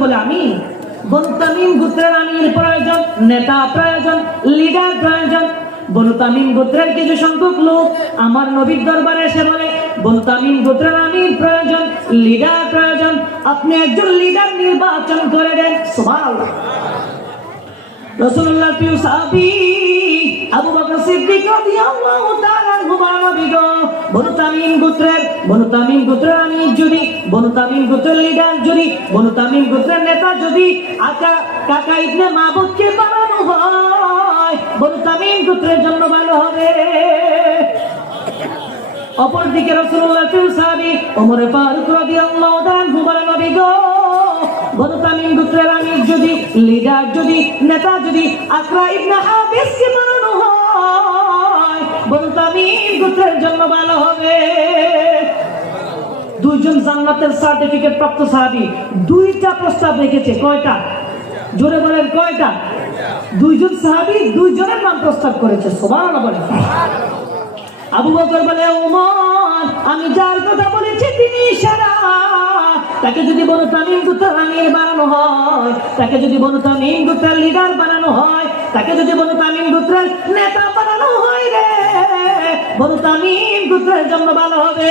বলে আমি বনু তামিম গোত্রের আমির প্রয়োজন, নেতা প্রয়োজন, লিডার প্রয়োজন। বনু তামিম গোত্রের কিছু সংখ্যক লোক আমার নবীর দরবারে এসে বলে বনু তামিম গোত্রের আমির প্রয়োজন, লিডার প্রয়োজন, আপনি একজন লিডার নির্বাচন করে দেন। সুবহানাল্লাহ। রাসূলুল্লাহর প্রিয় সাহাবী আবু বকর সিদ্দিক রাদিয়াল্লাহু তাআলা আনহু বনু তামিম গোত্রের আমির যদি, বনু তামিম গোত্রের লিডার যদি, বনু তামিম গোত্রের নেতা যদি কাকা ইবনে মাবুদকে বানানো হয়, বনু তামিম গোত্রের জন্য ভালো হবে। অপরদিকে রাসূলুল্লাহর প্রিয় সাহাবী ওমর ফারুক রাদিয়াল্লাহু তাআলা আনহু বলেন, নবী গো, বনু তামিম গোত্রের আমির যদি, লিডার যদি, নেতা যদি আকরা ইবনে হাবিসকে বানানো হয়, বনু তামিম গোত্রের জন্য ভালো হবে। দুইজন জান্নাতের সার্টিফিকেট প্রাপ্ত সাহাবী দুইটা প্রস্তাব রেখেছে। কয়টা? জোরে বলেন কয়টা? দুইজন সাহাবী দুইজনের নাম প্রস্তাব করেছে। সুবহানাল্লাহ বলেন। আবু বকর বলে, ওমর, আমি যার কথা বলেছি তিনি ইশারা, তাকে যদি বনু তামিম গোত্রের আমির বানানো হয়, তাকে যদি বনু তামিম গোত্রের লিডার বানানো হয়, তাকে যদি বনু তামিম গোত্রের নেতা বানানো হয় রে, বনু তামিম গোত্রের জন্য ভালো হবে।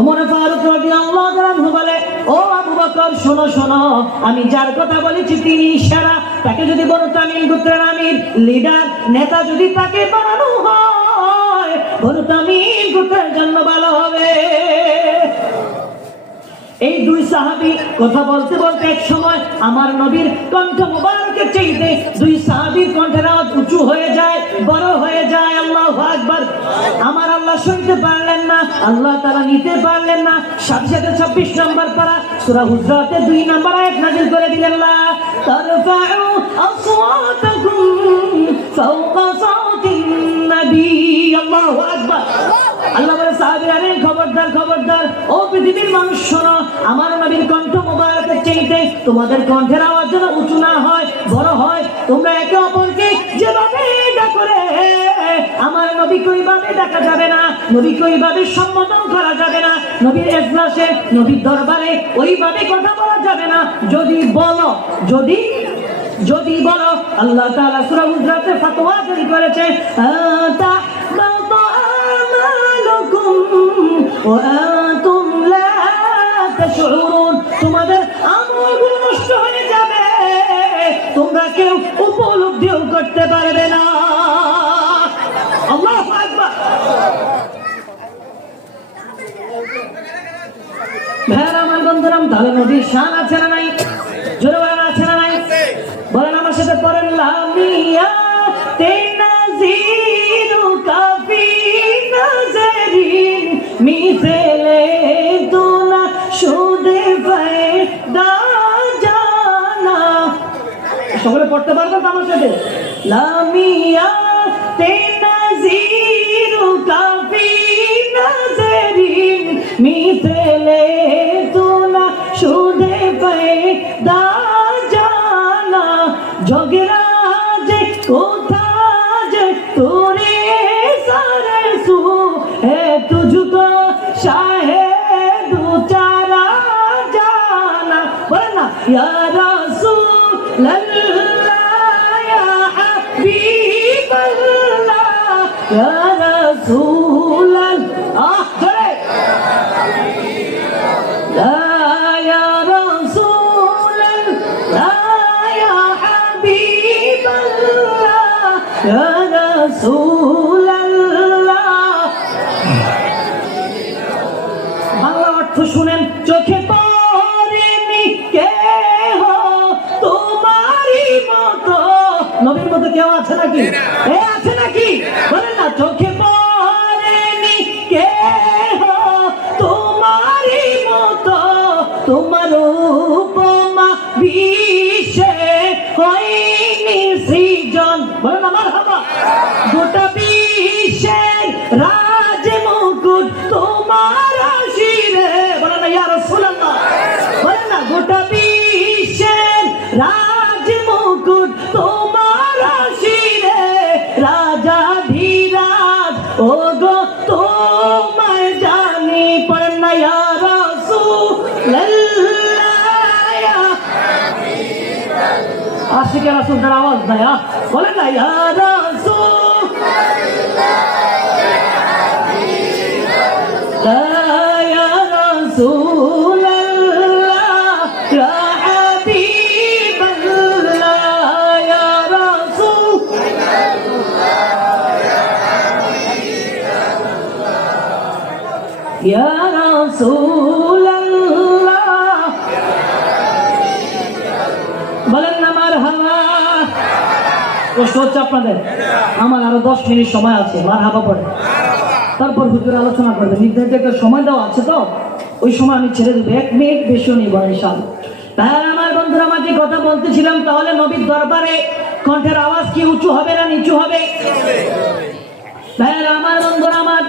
ওমর ফারুক রাদিয়াল্লাহু তাআলা আনহু বলে, ও আবু বকর, শোনো শোনো, আমি যার কথা বলেছি তিনি ইশারা, তাকে যদি বনু তামিম গোত্রের আমির, লিডার, নেতা যদি তাকে বানানো হয়, বনু তামিম গোত্রের জন্য ভালো হবে। এই দুই সাহাবী কথা বলতে বলতে এক সময় আমার নবীর কণ্ঠ মুবারকের চাইতে দুই সাহাবীর কণ্ঠের আওয়াজ উঁচু হয়ে যায়, বড় হয়ে যায়। আল্লাহু আকবার। আমার আল্লাহ শুনতে পারলেন না, আল্লাহ তাআলা নিতে পারলেন না। সাথে সাথে 26 নম্বর পারা সূরা হুজরাতের 2 নম্বর আয়াত নাযিল করে দিলেন, লা তারফাউ আসওয়াতাকুম ফাওকা সাওতিন নবী। আল্লাহু আকবার। আল্লাহ বলে, সাহাবীরা রে, খবরদার খবরদার, ও পৃথিবীর মানুষ শোনো, আমার নবীর কণ্ঠ মুবারকের চাইতে তোমাদের কণ্ঠের আওয়াজ যেন উঁচু না হয়, বড় হয়। তোমরা একে অপরকে যেভাবে ডাকো রে, আমার নবীকে ওইভাবে ডাকা যাবে না, নবীকে ওইভাবে সম্বোধন করা যাবে না, নবীর এজলাসে, নবীর দরবারে ওইভাবে কথা বলা যাবে না। যদি বলো আল্লাহ তাআলা সূরা হুজরাতে ফতোয়া জারি করেছে, তোমাদের আমলগুলো নষ্ট হয়ে যাবে, তোমরা কেউ উপলব্ধিও করতে পারবে না। আল্লাহু আকবার। ভাইরা আমার বন্ধুরা, তাহলে নবীর শান আছে না নাই? জোরে বলেন, আছে না নাই? বলেন আমার সাথে, পড়েন, লামিয়া তেনাজিরু কাফি নাজরিন মিসলে দুনা শুদে ফায়দা জানা। সকলে পড়তে পারবেন তো আমার সাথে? লামিয়া তেনাজিরু কাফি নাজরিন মিসলে দুনা শুদে ফায়দা জানা। জগরাজ কোথা যে তোরে সারে সু है तुझको शाहिद चारा जाना। बोलना, या रसूल अल्लाह या हबीब अल्लाह, या रसूल अल्लाह, या रसूल अल्लाह या हबीब अल्लाह, या रसूल শুনেন। চোখে পড়েনি কেহ তোমারই মতো, নবীর মতো কেউ আছে নাকি? আছে নাকি? বলেন না, চোখে পড়েনি কেহ তোমারই মতো, তোমার উপমা বিশ্বে হয়নি সৃজন। বলেন আমার হাবা। গোটা বিশ্বের রাজ মুকুট তোমার শিরে। বলেন না, ইয়া রাসূলুল্লাহ। বলেন না, গোটা বিশ্বের রাজ মুকুট তোমার শিরে, রাজা ধীরাজ ও গো তোমায় জানি। পড়েন না, ইয়া রাসূলুল্লাহ। আশিকে রাসূল তার আওয়াজ নাই, বলে না ইয়া রাসূল ইয়া রাসূলাল্লাহ ইয়া হাবিবাল্লাহ ইয়া রাসূল ইয়া রাসূলাল্লাহ, বলেন না মারহাবা। কষ্ট হচ্ছে আপনাদের? আমার আরো 10 মিনিট সময় আছে, মারহাবা পড়ে তারপর হুজুর আলোচনা করবে। নির্ধারিত একটা সময় দেওয়া আছে, তো ওই সময় আমি ছেড়ে দেবো, 1 মিনিট বেশিও নিব ইনশাআল্লাহ। তাহলে আমার বন্ধুরা, আমার যে কথা বলতেছিলাম, তাহলে নবীর দরবারে কণ্ঠের আওয়াজ কি উঁচু হবে না নিচু হবে? তাহলে আমার বন্ধুরা, আমার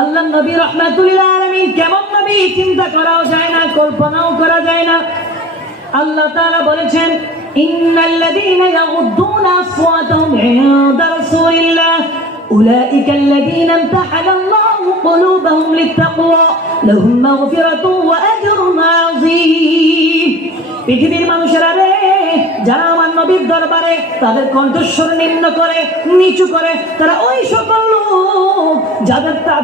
আল্লাহ নবী রাহমাতুল লিল আলামিন কেমন নবী চিন্তা করাও যায় না, কল্পনাও করা যায় না। আল্লাহ তাআলা বলেছেন, ইন্নাল্লাযীনা ইয়াগুদ্দুনা আসওয়াতাহুম ইনদা রাসূলিল্লাহ উলাইকা আল্লাযীনা ইমতাহানা আল্লাহু কুলুবাহুম লিত্তাকওয়া লাহুম মাগফিরাতুন ওয়া আজরুন আযীম। পৃথিবীর মানুষেরা রে, যারা আমার নবীর দরবারে তাদের কণ্ঠস্বর নিম্ন করে, নিচু করে, তারা ওই সকল লোক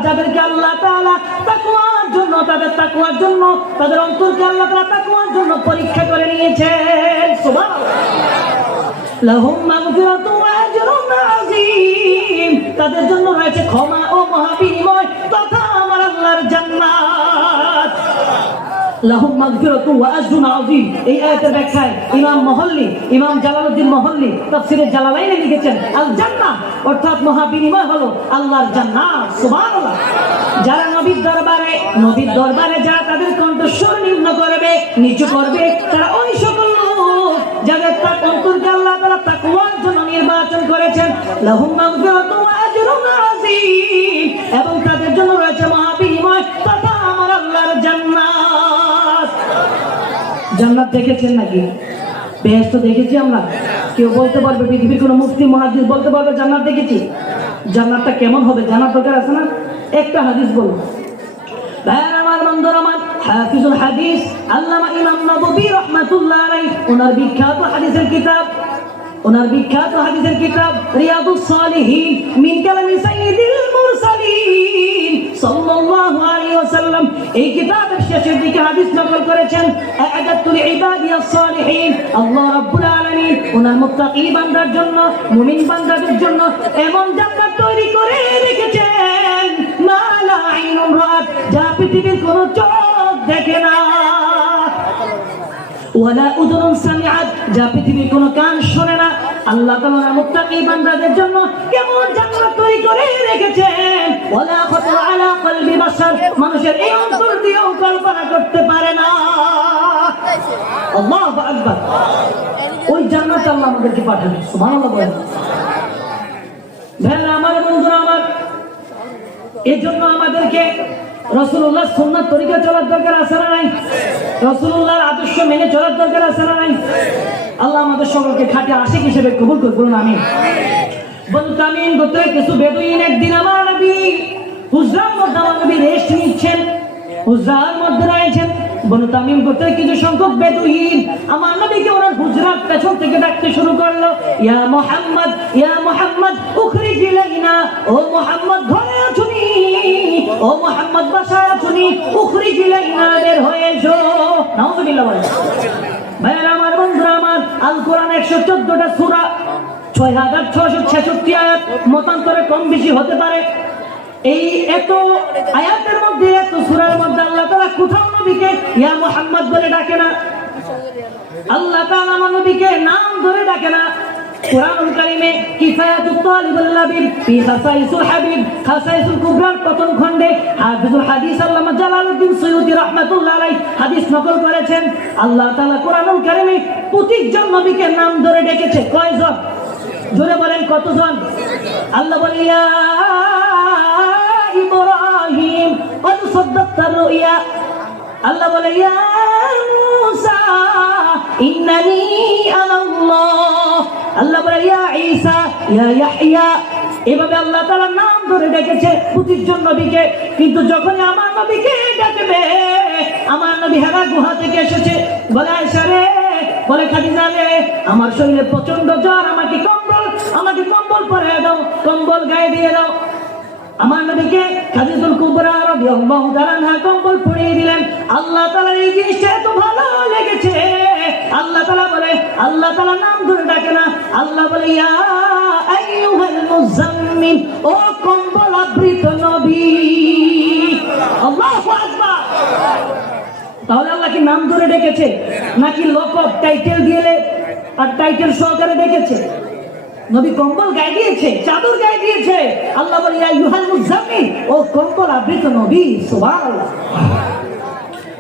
যাদেরকে আল্লাহ তাআলা তাকওয়ার জন্য, তাদের তাকওয়ার জন্য, তাদের অন্তরকে আল্লাহ তাআলা তাকওয়ার জন্য পরীক্ষা করে নিয়েছেন। সুবহানাল্লাহ। লাহুম মাগফিরাতুন ওয়া আজরুন আযীম, তাদের জন্য রয়েছে ক্ষমা ও মহাবিনিময় তথা আমার আল্লাহর জান্নাত। লাহুম মাগফিরাতুন ওয়া আজরুন আযীম, এই আয়াতের ব্যাখ্যায় ইমাম জালালউদ্দিন মহল্লি তাফসীরে জালালাইনে লিখেছেন, আল জান্নাহ অর্থাৎ মহাবিনিময় হলো আল্লাহর জান্নাত। সুবহানাল্লাহ। যারা নবীর দরবারে যারা তাদের কণ্ঠস্বর নিম্ন করবে, নিচু করবে, তারা ওই সকল লোক যাদের তার অন্তরকে আল্লাহ তাআলা তাকওয়ার জন্য নির্বাচন করেছেন। লাহুম মাগফিরাতুন ওয়া আজরুন আযীম, এবং তাদের জন্য রয়েছে মহাবিনিময় তথা আমার আল্লাহর জান্নাত। জান্নাত দেখেছেন নাকি? বেহেশত দেখেছি আমরা? কেউ বলতে পারবে? পৃথিবীর কোন মুফতি মুহাদ্দিস বলতে পারবে জান্নাত দেখেছি? জান্নাতটা কেমন হবে? জানার দরকার আছে না? একটা হাদিস বলুন। ভাইরা আমার, বন্ধুরা আমার, হাফিজুল হাদিস আল্লামা ইমাম নববী রাহমাতুল্লাহ আলাইহি ওনার বিখ্যাত হাদিসের কিতাব রিয়াদুস সালিহিন মিন কালামি সাইয়্যিদিল মুরসালিন সাল্লাল্লাহু আলাইহি ওয়াসাল্লাম, এই কিতাবের শেষের দিকে হাদিস নকল করেছেন, আ'আদাতুল ইবাদিয়াস সালিহিন, আল্লাহ রাব্বুল আলামিন ওনার মুত্তাকি বান্দার জন্য, মুমিন বান্দাদের জন্য এমন জান্নাত তৈরি করে রেখেছেন, মা লা আইনুন রাআত, যা পৃথিবীর কোন চোখ দেখে না, ওয়ালা উযুনুন সামিআত, যা পৃথিবীর কোন কান শোনে না। আল্লাহ তাআলা মুত্তাকি বান্দাদের জন্য কেমন জান্নাত তৈরি করে রেখেছেন, ওয়ালা খাতারা আলা কলবি বাশার, মানুষের এই অন্তর দিয়েও কল্পনা করতে পারে না। আল্লাহু আকবার। ওই জান্নাত আল্লাহ আমাদেরকে পাঠাবেন। সুবহানাল্লাহ বলেন। ভাইরা আমার, বন্ধুরা আমার, এজন্য আমাদেরকে রাসূলুল্লাহর সুন্নাত তরিকা চলার দরকার আছে না নাই? রাসূলুল্লাহর আদর্শ মেনে চলার দরকার আছে না নাই? আল্লাহ আমাদের সকলকে খাঁটি আশিক হিসেবে কবুল করুন, আমিন। বনু তামিম গোত্রের কিছু বেদুইন একদিন আমার নবী হুজরার মধ্যে আমার নবী রেস্ট নিচ্ছেন, হুজরার মধ্যে রয়েছেন। বনু তামিম গোত্রের কিছু সংখ্যক বেদুইন আমার নবীকে ওনার হুজরার পেছন থেকে ডাকতে শুরু করলো, ইয়া মুহাম্মদ, ইয়া মুহাম্মদ উখরিজ ইলাইনা, ও মুহাম্মদ ঘরে আছুনি, ও মুহাম্মদ বাসায় আছুনি, উখরিজ ইলাইনা, বের হয়ে এসো। নাউযুবিল্লাহ বলেন। ভাইরা আমার, বন্ধুরা আমার, আল কোরআন 114টা সূরা, 6666 আয়াত, মতান্তরে কম বেশি হতে পারে। এই এত আয়াতের মধ্যে, এত সূরার মধ্যে আল্লাহ তাআলা কোথাও নবীকে ইয়া মুহাম্মদ বলে ডাকে না। আল্লাহ তাআলা আমার নবীকে নাম ধরে ডাকে না। কুরআনুল কারীমে কিফায়াতুত তালিবুল লাবিব ফি খাসাইসুল হাবিব, খাসাইসুল কুবরার প্রথম খণ্ডে হাফিজুল হাদিস আল্লামা জালালউদ্দিন সুয়ুতী রাহমাতুল্লাহ আলাইহি হাদিস নকল করেছেন। আল্লাহ তাআলা কুরআনুল কারীমে প্রত্যেকজন নবীকে নাম ধরে ডেকেছে। কয়জন? জোরে বলেন, কতজন? আল্লাহ বলে, ইয়া ইব্রাহিম কদ সাদ্দাকতার রুইয়া, আল্লাহ বলে, ইয়া মূসা ইন্নানি আনাল্লাহ, আল্লাহ বলে, ইয়া ঈসা, ইয়া ইয়াহইয়া। এভাবে আল্লাহ তাআলা নাম ধরে ডেকেছে প্রতিজন নবীকে। কিন্তু যখন আমার নবীকে ডাকবে, আমার নবী হেরা গুহা থেকে এসেছে, বলে, আয়েশা রে বলে খাদিজা রে, আমার শরীরে প্রচন্ড জ্বর, আমাকে কম্বল পরে দাও, কম্বল গায়ে দিয়ে দাও। আমার নবীকে খাদিজাতুল কুবরা রাদিয়াল্লাহু তাআলা আনহা কম্বল পরিয়ে দিলেন। আল্লাহ তাআলার এই জিনিসটা এত ভালো লেগেছে, আল্লাহ তাআলা বলে, আল্লাহ তাআলা নাম ধরে ডাকে না, আল্লাহ বলে ইয়া আইয়ুহাল মুজাম্মিল, ও কম্বল আবৃত নবী। আল্লাহু আকবার। তাহলে আল্লাহ কি নাম ধরে ডেকেছে নাকি লকব টাইটেল দিয়ে আর টাইটেল সহকারে ডেকেছে? নবী কম্বল গায়ে দিয়েছে, চাদর গায়ে দিয়েছে। আল্লাহ বলে ইয়া আইয়ুহাল মুজাম্মিল, ও কম্বল আবৃত নবী। সুবহানাল্লাহ।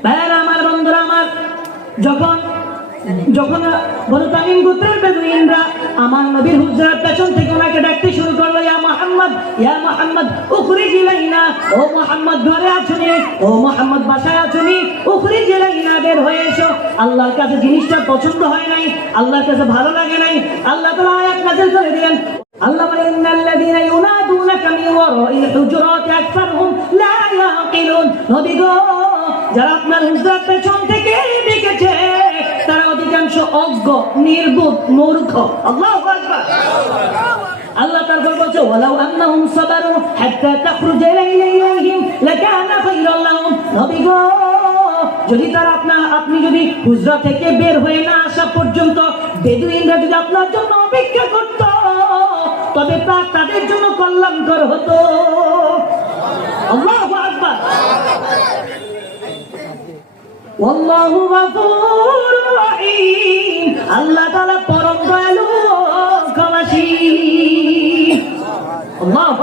ভাইরা আমার, বন্ধুরা আমার, যখন বনু তামিম গোত্রের বেদুইনরা আমার নবীর হুজরার পেছন থেকে ওনাকে ডাকতে শুরু করলো, ইয়া মুহাম্মদ উখরিজ ইলাইনা, ও মুহাম্মদ ঘরে আছুনি, ও মুহাম্মদ বাসায় আছুনি, উখরিজ ইলাইনা, বের হয়ে এসো। আল্লাহর কাছে জিনিসটা পছন্দ হয় নাই, আল্লাহর কাছে ভালো লাগে নাই। আল্লাহ তাআলা আয়াত নাযিল করে দিলেন। আল্লাহ বলেন ইন্নাল্লাযীনা ইউনাদুনাকা মিন ওয়ারাইল হুজুরাতি আকসারুহুম লা ইয়াকিলুন। নবী গো, যারা আপনার হুজরার পেছন থেকে ডেকেছে তারা অধিকাংশ অজ্ঞ, নির্বোধ, মূর্খ। আল্লাহু আকবার। আল্লাহ তারপর বলছে ওয়ালাউ আন্নাহুম সাবারু হাত্তা তাখরুজা ইলাইহিম লাকানা খায়রাল লাহুম। নবী গো, যদি আপনি যদি হুজরা থেকে বের হয়ে না আসা পর্যন্ত বেদুইনরা যদি আপনার জন্য অপেক্ষা করত, তবে তা তাদের জন্য কল্যাণকর হতো। আল্লাহু আকবার। ওয়াল্লাহু গফুরুর রহিম। আল্লাহ তাআলা পরম দয়ালু, ক্ষমাশীল। আল্লাহু